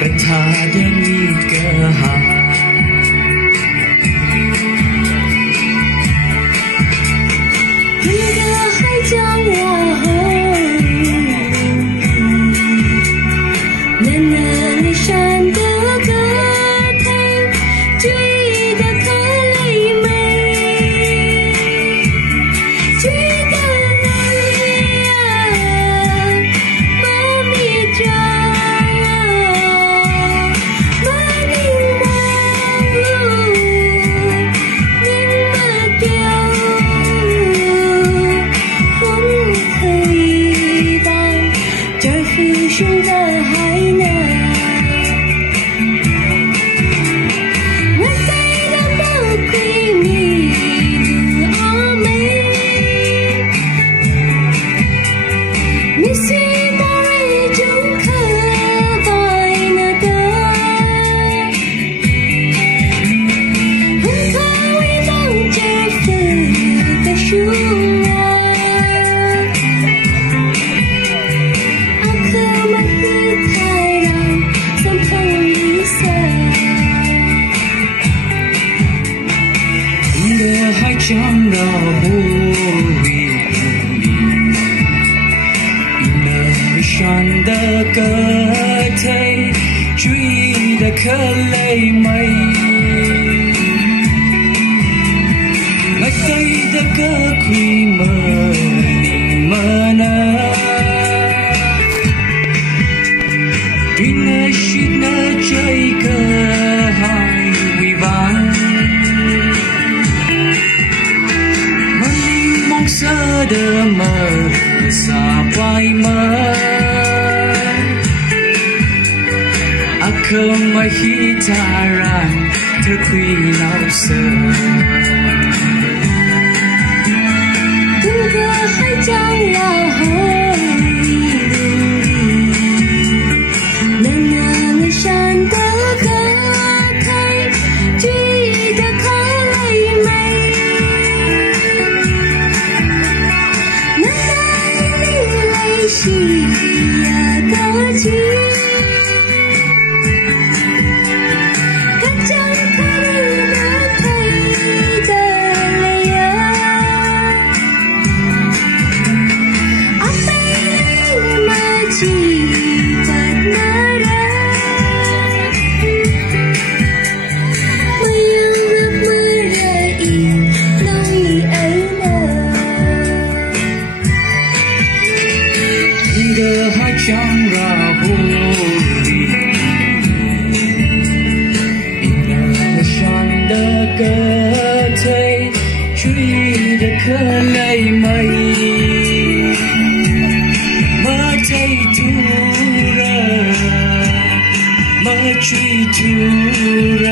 跟他的一个好。一个海将我冷冷山的歌台，追的可累美，追的累啊，妈咪家，妈咪忙碌，你们丢，风可以当这飞熊的海呢。像那狐狸，那山的歌腿，追的可累美，我对的歌亏么你们啊，对那是那这个海为王。色的门撒怀门，阿克麦希塔然特亏老色，这个海将老后，冷冷山的歌台，追的可累美。西呀歌曲，他将可你的陪的泪呀，阿贝里马吉巴那人，没有那么热意，容易爱呢。的海将那狐狸，那山的歌腿，追的可累美，么追突然，么追突然。